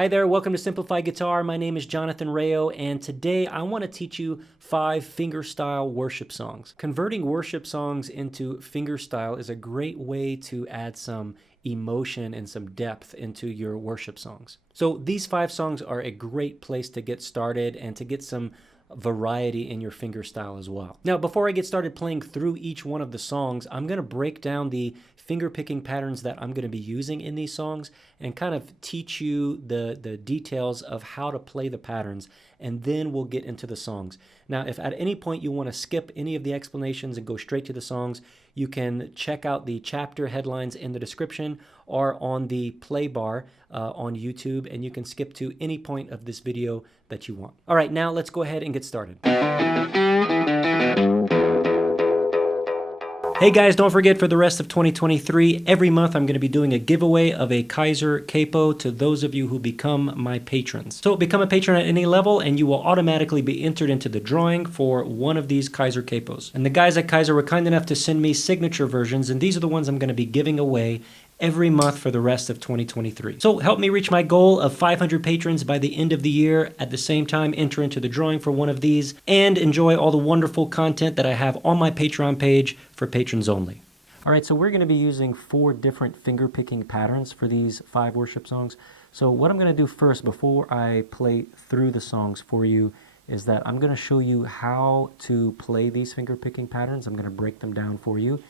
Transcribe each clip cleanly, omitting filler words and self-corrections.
Hi there, welcome to Simplified Guitar. My name is Jonathan Rayo, and today I want to teach you 5 fingerstyle worship songs. Converting worship songs into fingerstyle is a great way to add some emotion and some depth into your worship songs. So these 5 songs are a great place to get started and to get some variety in your fingerstyle as well. Now, before I get started playing through each one of the songs, I'm going to break down the finger picking patterns that I'm going to be using in these songs and kind of teach you the details of how to play the patterns, and then we'll get into the songs. Now, if at any point you want to skip any of the explanations and go straight to the songs, you can check out the chapter headlines in the description or on the play bar on YouTube, and you can skip to any point of this video that you want. All right, now let's go ahead and get started. Hey guys, don't forget for the rest of 2023, every month I'm going to be doing a giveaway of a Kyser capo to those of you who become my patrons. So become a patron at any level and you will automatically be entered into the drawing for one of these Kyser capos. And the guys at Kyser were kind enough to send me signature versions, and these are the ones I'm going to be giving away every month for the rest of 2023. So help me reach my goal of 500 patrons by the end of the year. At the same time, enter into the drawing for one of these and enjoy all the wonderful content that I have on my Patreon page for patrons only. All right, so we're going to be using 4 different finger picking patterns for these 5 worship songs. So what I'm going to do first before I play through the songs for you is that I'm going to show you how to play these finger picking patterns. I'm going to break them down for you.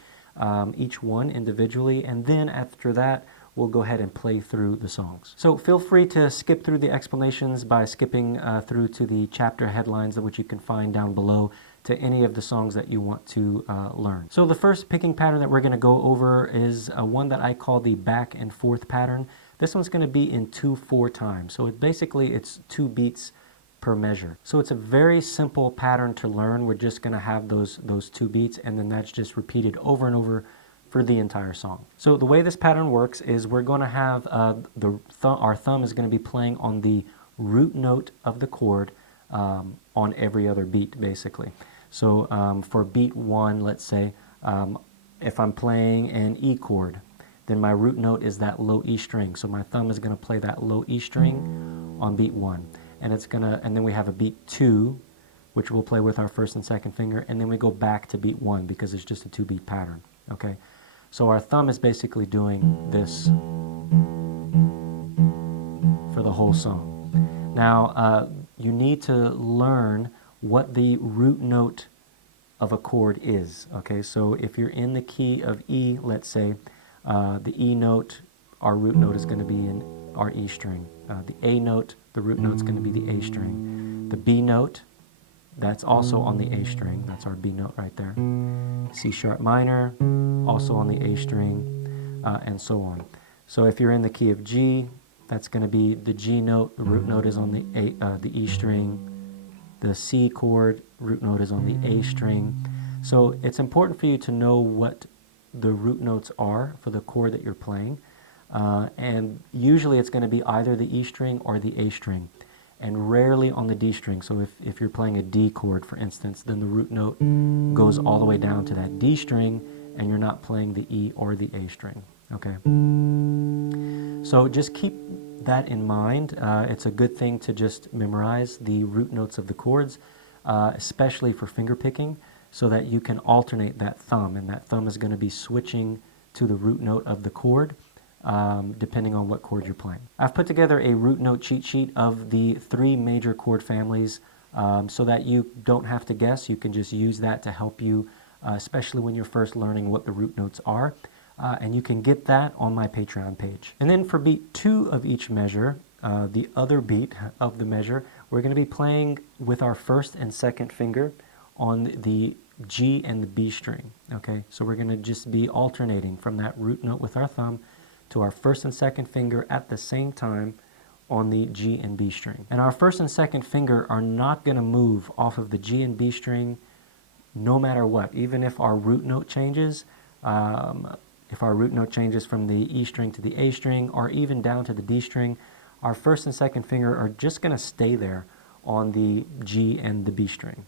Each one individually, and then after that we'll go ahead and play through the songs. So feel free to skip through the explanations by skipping through to the chapter headlines, which you can find down below, to any of the songs that you want to learn. So the first picking pattern that we're going to go over is one that I call the back and forth pattern. This one's going to be in 2/4 time. So it's 2 beats per measure. So it's a very simple pattern to learn. We're just going to have those 2 beats, and then that's just repeated over and over for the entire song. So the way this pattern works is we're going to have our thumb is going to be playing on the root note of the chord on every other beat, basically. So for beat 1, let's say, if I'm playing an E chord, then my root note is that low E string. So my thumb is going to play that low E string on beat 1. And then we have a beat 2, which we'll play with our first and second finger, and then we go back to beat 1 because it's just a 2-beat pattern. Okay, so our thumb is basically doing this for the whole song. Now, you need to learn what the root note of a chord is. Okay, so if you're in the key of E, let's say, the E note, our root note is going to be in our E string. The A note, the root note is going to be the A string. The B note, that's also on the A string. That's our B note right there. C sharp minor, also on the A string, and so on. So if you're in the key of G, that's going to be the G note. The root note is on the E string. The C chord, root note is on the A string. So it's important for you to know what the root notes are for the chord that you're playing. And usually it's going to be either the E string or the A string, and rarely on the D string. So if you're playing a D chord, for instance, then the root note goes all the way down to that D string, and you're not playing the E or the A string. Okay? So just keep that in mind. It's a good thing to just memorize the root notes of the chords, especially for finger picking, so that you can alternate that thumb, and that thumb is going to be switching to the root note of the chord, depending on what chord you're playing. I've put together a root note cheat sheet of the 3 major chord families so that you don't have to guess. You can just use that to help you, especially when you're first learning what the root notes are. And you can get that on my Patreon page. And then for beat 2 of each measure, the other beat of the measure, we're going to be playing with our first and second finger on the G and the B string. Okay, so we're going to just be alternating from that root note with our thumb to our first and second finger at the same time on the G and B string. And our first and second finger are not going to move off of the G and B string no matter what. Even if our root note changes, if our root note changes from the E string to the A string, or even down to the D string, our first and second finger are just going to stay there on the G and the B string.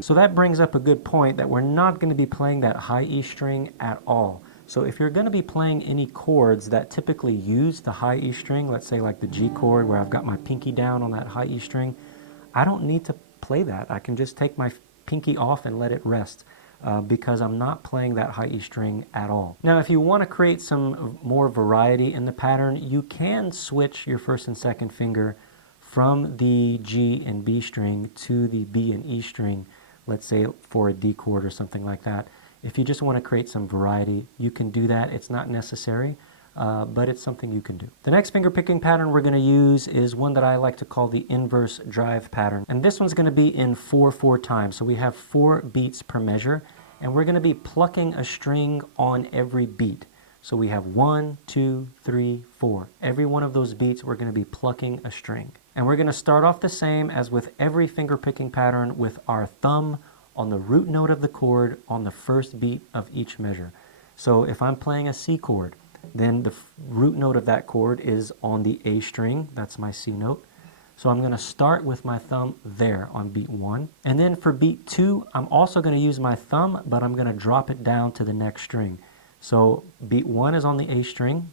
So that brings up a good point that we're not going to be playing that high E string at all. So if you're going to be playing any chords that typically use the high E string, let's say like the G chord where I've got my pinky down on that high E string, I don't need to play that. I can just take my pinky off and let it rest because I'm not playing that high E string at all. Now if you want to create some more variety in the pattern, you can switch your first and second finger from the G and B string to the B and E string, let's say for a D chord or something like that. If you just want to create some variety, you can do that. It's not necessary, but it's something you can do. The next finger picking pattern we're going to use is one that I like to call the inverse drive pattern. And this one's going to be in 4/4 time. So we have 4 beats per measure, and we're going to be plucking a string on every beat. So we have 1, 2, 3, 4. Every one of those beats we're going to be plucking a string. And we're going to start off the same as with every finger picking pattern with our thumb on the root note of the chord on the first beat of each measure. So if I'm playing a C chord, then the root note of that chord is on the A string. That's my C note. So I'm going to start with my thumb there on beat 1. And then for beat 2, I'm also going to use my thumb, but I'm going to drop it down to the next string. So beat 1 is on the A string.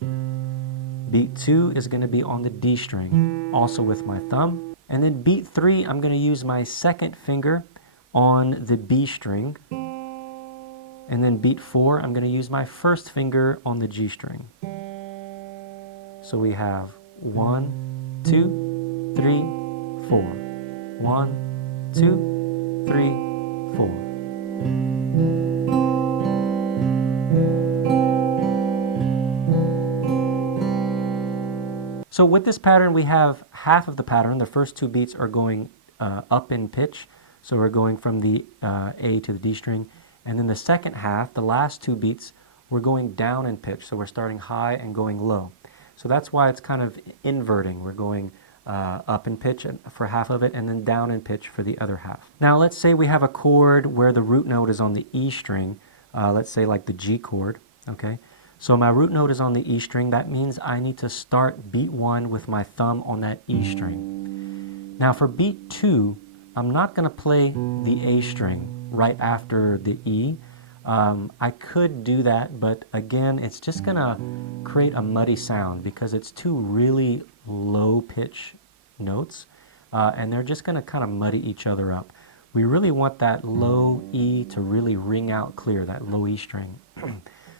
Beat 2 is going to be on the D string, also with my thumb. And then beat 3, I'm going to use my second finger on the B string. And then beat 4, I'm going to use my first finger on the G string. So we have 1, 2, 3, 4. 1, 2, 3, 4. So with this pattern, we have half of the pattern. The first 2 beats are going up in pitch. So we're going from the A to the D string. And then the second half, the last 2 beats, we're going down in pitch. So we're starting high and going low. So that's why it's kind of inverting. We're going up in pitch for half of it and then down in pitch for the other half. Now let's say we have a chord where the root note is on the E string. Let's say like the G chord. Okay. So my root note is on the E string. That means I need to start beat 1 with my thumb on that E string. Now for beat 2, I'm not going to play the A string right after the E. I could do that, but again, it's just going to create a muddy sound because it's 2 really low pitch notes, and they're just going to kind of muddy each other up. We really want that low E to really ring out clear, that low E string.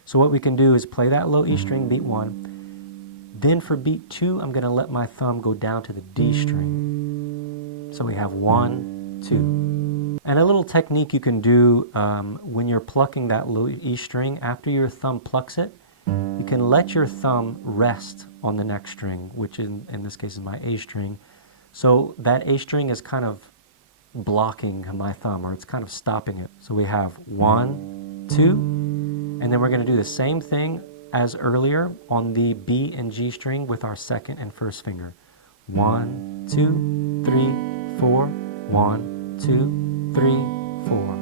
So what we can do is play that low E string, beat 1. Then for beat 2, I'm going to let my thumb go down to the D string. So we have 1, 2. And a little technique you can do when you're plucking that low E string, after your thumb plucks it, you can let your thumb rest on the next string, which in this case is my A string. So that A string is kind of blocking my thumb, or it's kind of stopping it. So we have 1, 2. And then we're going to do the same thing as earlier on the B and G string with our second and first finger. 1, 2, 3, 4. 1, 2, 3, 4.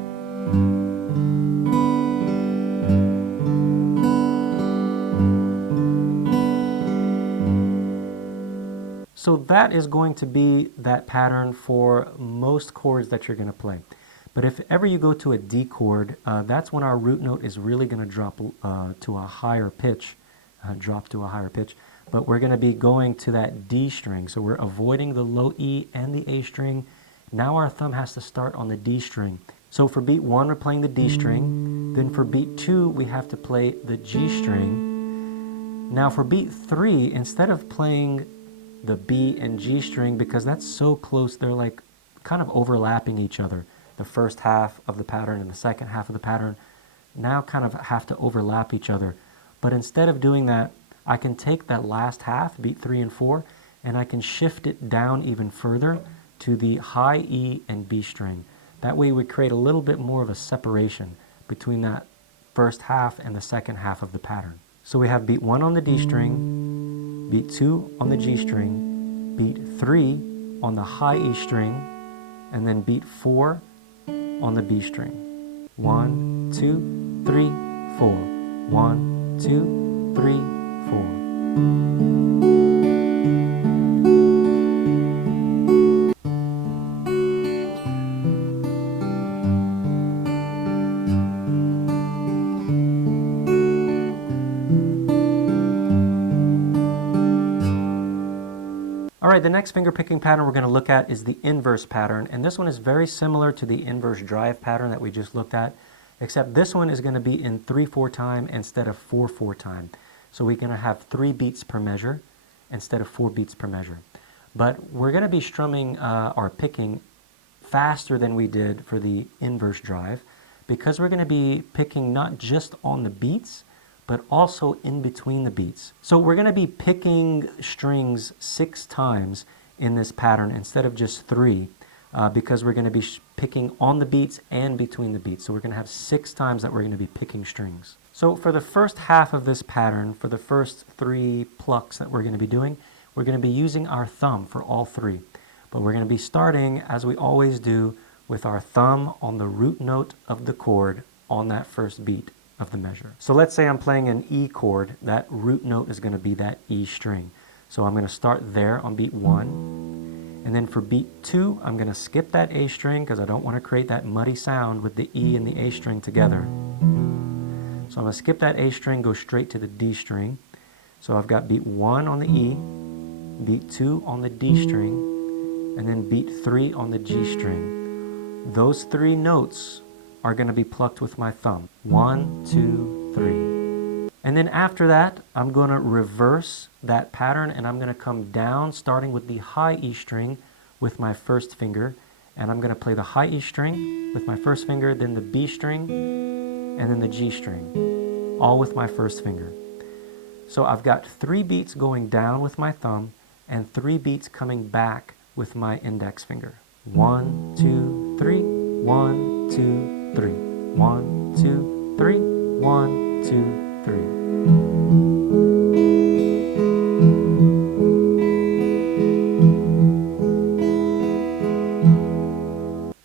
So that is going to be that pattern for most chords that you're going to play. But if ever you go to a D chord, that's when our root note is really going to drop to a higher pitch, but we're going to be going to that D string. So we're avoiding the low E and the A string. Now our thumb has to start on the D string. So for beat 1, we're playing the D string. Then for beat 2, we have to play the G string. Now for beat 3, instead of playing the B and G string, because that's so close, they're like kind of overlapping each other. The first half of the pattern and the second half of the pattern now kind of have to overlap each other. But instead of doing that, I can take that last half, beat 3 and 4, and I can shift it down even further to the high E and B string. That way we create a little bit more of a separation between that first half and the second half of the pattern. So we have beat 1 on the D string, beat 2 on the G string, beat 3 on the high E string, and then beat 4 on the B string. 1, 2, 3, 4. 1, 2, 3, 4. right, the next finger picking pattern we're going to look at is the inverse pattern, and this one is very similar to the inverse drive pattern that we just looked at, except this one is going to be in 3/4 time instead of 4/4 time. So we're going to have 3 beats per measure instead of 4 beats per measure. But we're going to be strumming our picking faster than we did for the inverse drive, because we're going to be picking not just on the beats, but also in between the beats. So we're going to be picking strings 6 times in this pattern instead of just 3, because we're going to be picking on the beats and between the beats. So we're going to have 6 times that we're going to be picking strings. So for the first half of this pattern, for the first 3 plucks that we're going to be doing, we're going to be using our thumb for all 3. But we're going to be starting, as we always do, with our thumb on the root note of the chord on that first beat of the measure. So let's say I'm playing an E chord, that root note is going to be that E string. So I'm going to start there on beat 1, and then for beat 2, I'm going to skip that A string because I don't want to create that muddy sound with the E and the A string together. So I'm going to skip that A string, go straight to the D string. So I've got beat 1 on the E, beat 2 on the D string, and then beat 3 on the G string. Those 3 notes are going to be plucked with my thumb. 1, 2, 3. And then after that, I'm going to reverse that pattern, and I'm going to come down starting with the high E string with my first finger, and I'm going to play the high E string with my first finger, then the B string, and then the G string, all with my first finger. So I've got 3 beats going down with my thumb and 3 beats coming back with my index finger. 1, 2, 3, 1, 2, 3. 1, 2, 3, 1, 2, 3.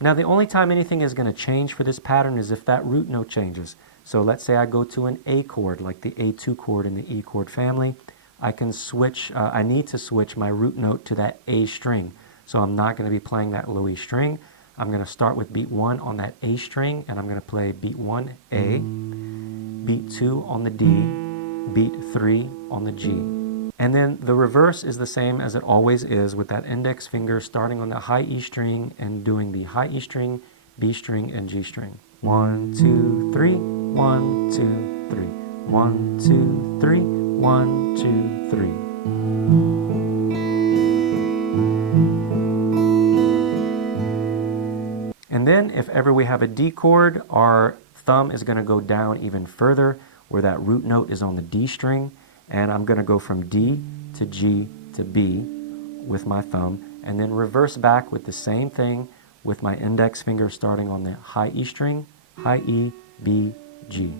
Now the only time anything is going to change for this pattern is if that root note changes. So let's say I go to an A chord, like the A2 chord in the E chord family. I can switch, I need to switch my root note to that A string. So I'm not going to be playing that low E string. I'm going to start with beat 1 on that A string, and I'm going to play beat 1 A, beat 2 on the D, beat 3 on the G. And then the reverse is the same as it always is, with that index finger starting on the high E string and doing the high E string, B string, and G string. 1, 2, 3, 1, 2, 3. 1, 2, 3, 1, 2, 3. And then if ever we have a D chord, our thumb is going to go down even further where that root note is on the D string, and I'm going to go from D to G to B with my thumb, and then reverse back with the same thing with my index finger starting on the high E string, high E, B, G.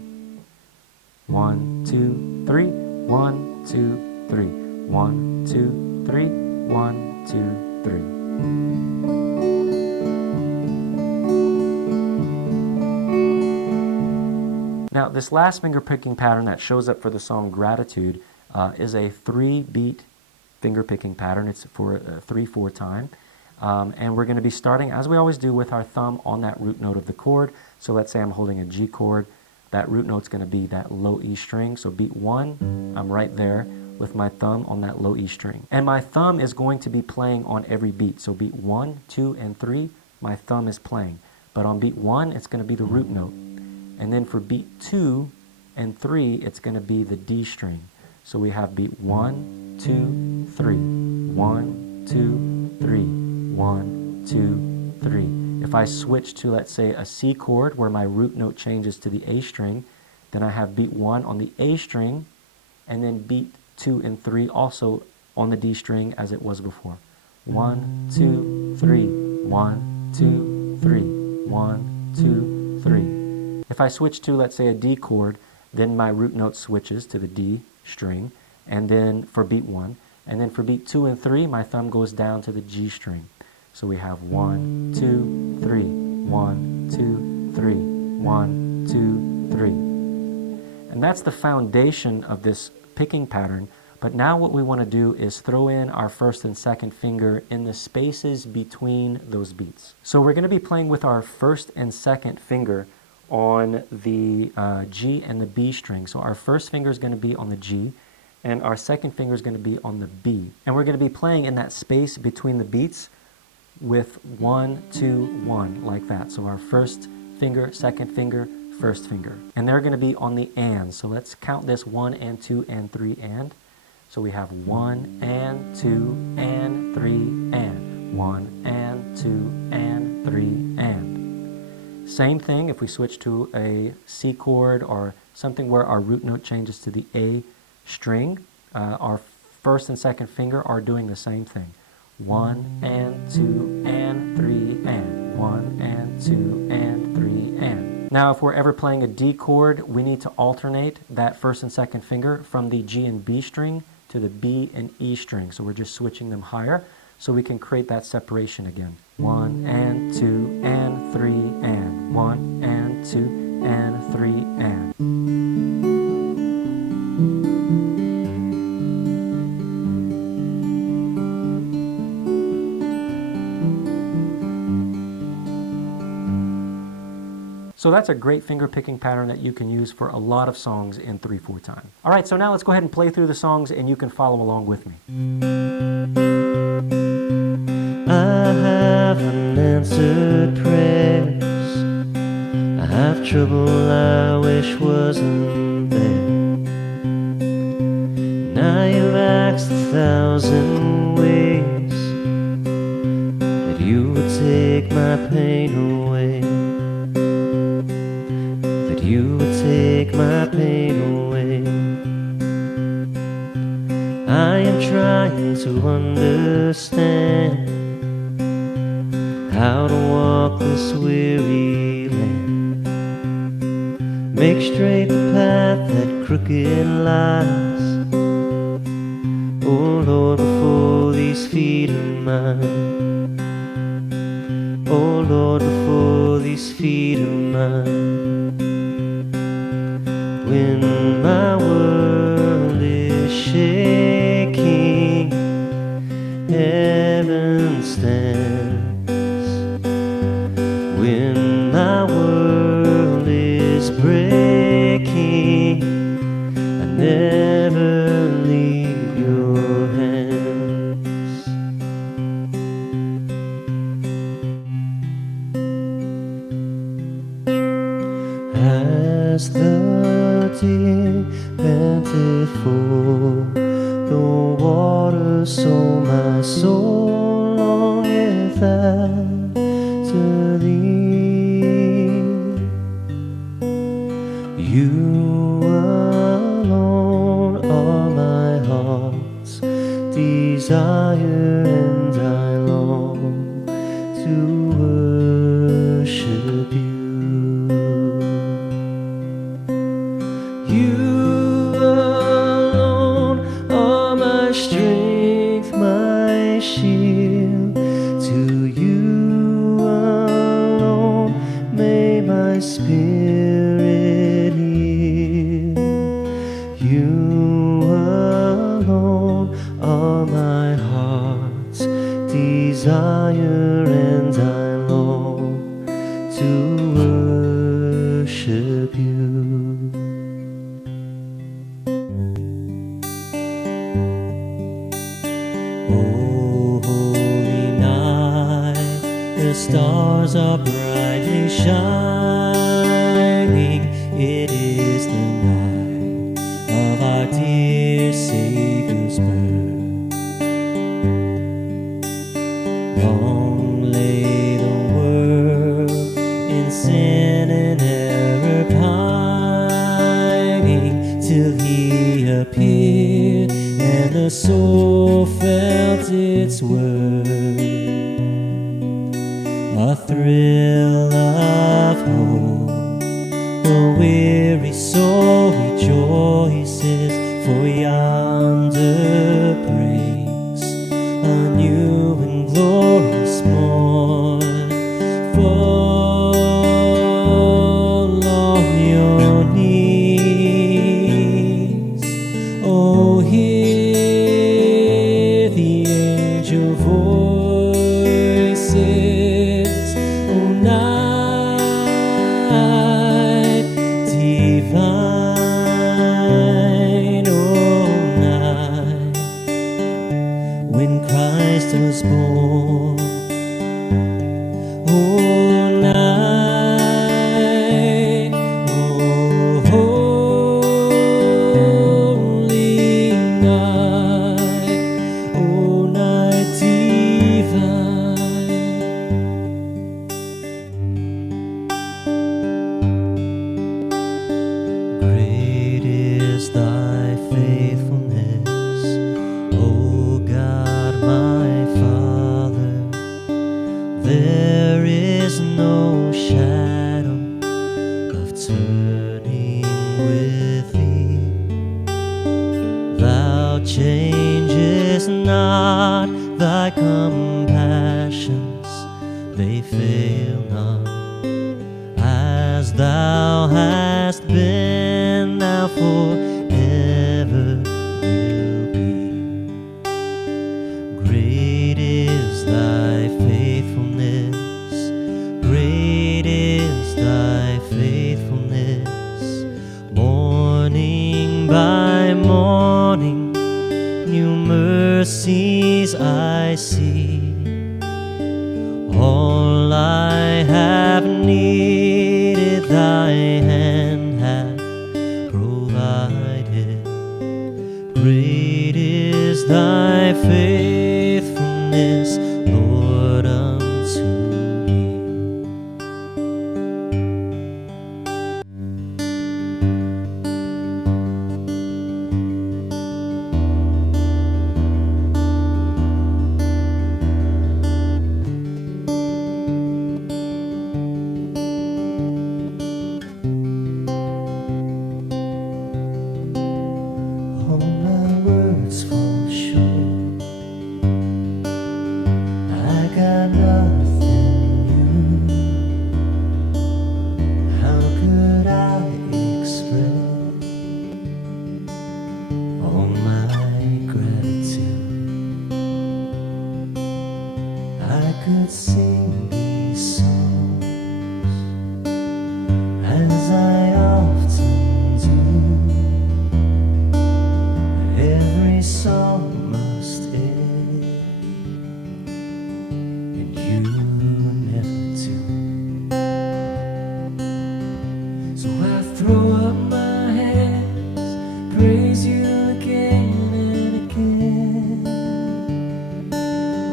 1, 2, 3, 1, 2, 3. 1, 2, 3, 1, 2, 3. Now, this last finger picking pattern that shows up for the song Gratitude is a 3-beat finger picking pattern. It's for a 3/4 time. And we're going to be starting, as we always do, with our thumb on that root note of the chord. So let's say I'm holding a G chord. That root note's going to be that low E string. So beat 1, I'm right there with my thumb on that low E string. And my thumb is going to be playing on every beat. So beat 1, 2, and 3, my thumb is playing. But on beat 1, it's going to be the root note. And then for beat 2 and 3, it's going to be the D string. So we have beat 1, 2, 3. 1, 2, 3. 1, 2, 3. If I switch to, let's say, a C chord where my root note changes to the A string, then I have beat 1 on the A string, and then beat 2 and 3 also on the D string as it was before. 1, 2, 3. 1, 2, 3. 1, 2, 3. If I switch to, let's say, a D chord, then my root note switches to the D string, and then for beat 1. And then for beat 2 and 3, my thumb goes down to the G string. So we have 1, 2, 3, 1, 2, 3, 1, 2, 3. And that's the foundation of this picking pattern. But now what we want to do is throw in our first and second finger in the spaces between those beats. So we're going to be playing with our first and second finger on the G and the B string. So our first finger is going to be on the G, and our second finger is going to be on the B. And we're going to be playing in that space between the beats with 1, 2, 1, like that. So our first finger, second finger, first finger. And they're going to be on the and. So let's count this 1 and 2 and 3 and. So we have 1 and 2 and 3 and. 1 and 2 and 3 and. Same thing if we switch to a C chord or something where our root note changes to the A string. Our first and second finger are doing the same thing. 1 and 2 and 3 and. 1 and 2 and 3 and. Now if we're ever playing a D chord, we need to alternate that first and second finger from the G and B string to the B and E string. So we're just switching them higher so we can create that separation again. 1 and 2 and 3 and. 1 and 2 and 3 and. So that's a great finger picking pattern that you can use for a lot of songs in 3/4 time. All right, so now let's go ahead and play through the songs and you can follow along with me. I have unanswered prayers. I have trouble I wish wasn't there. Now you've asked 1,000 ways that you would take my pain away. You would take my pain away. I am trying to understand how to walk this weary land, make straight the path that crooked lies. Oh Lord, before these feet of mine. Oh Lord, before these feet of mine. When my world is shaking, heaven stands. When my world is breaking, I never leave your hands. As the deer panted for the water, so my soul longeth after thee. You alone are my heart's desire, and I long to worship you. You alone are my strength, my shield. To you alone may my spirit yield. You alone are my heart's desire, and I long to worship you. Oh, holy night, the stars are brightly shining. It is the night of our dear Savior's birth. Long lay the world in sin and error pining, till He appeared and the soul felt its worth. A thrill of hope, the weary soul rejoices, for yonder breaks a new and glorious morn. Fall on your knees, oh, hear the angel voices, oh, night divine. there is no shadow of turning with thee. Thou changest not, thy compassions, they fail not. As thou hast been, thou forever will be. Great is thy faithfulness, great is thy faithfulness. Morning by morning, new mercies I see. All I have needed, thy hand hath provided. Great is thy faithfulness, Lord, unto me. All my words fall short, I got nothing new. How could I express all my gratitude? I could sing these songs as I often do. Every song must end, and you never do. So I throw up my hands, praise you again and again.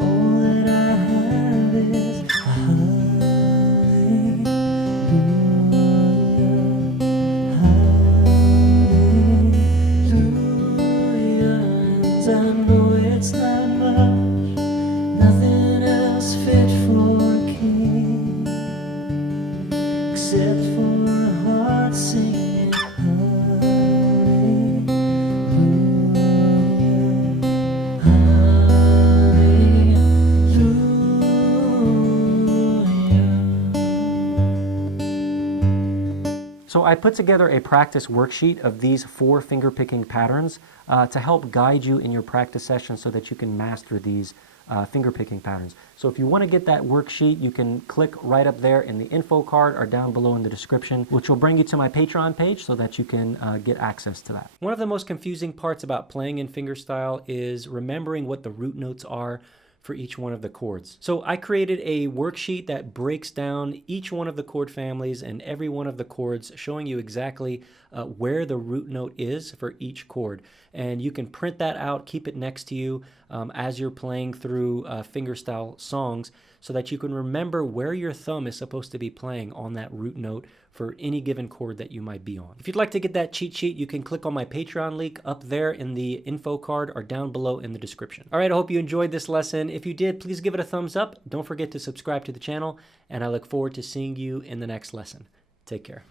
All that I have is a hallelujah, hallelujah. And I know it's not much, nothing else fit for a king, except for a heart singing hallelujah, hallelujah. So I put together a practice worksheet of these 4 finger picking patterns to help guide you in your practice session so that you can master these finger picking patterns. So if you want to get that worksheet, you can click right up there in the info card or down below in the description, which will bring you to my Patreon page so that you can get access to that. One of the most confusing parts about playing in fingerstyle is remembering what the root notes are for each one of the chords. So I created a worksheet that breaks down each one of the chord families and every one of the chords, showing you exactly where the root note is for each chord. And you can print that out, keep it next to you as you're playing through fingerstyle songs, so that you can remember where your thumb is supposed to be playing on that root note for any given chord that you might be on. If you'd like to get that cheat sheet, you can click on my Patreon link up there in the info card or down below in the description. All right, I hope you enjoyed this lesson. If you did, please give it a thumbs up. Don't forget to subscribe to the channel, and I look forward to seeing you in the next lesson. Take care.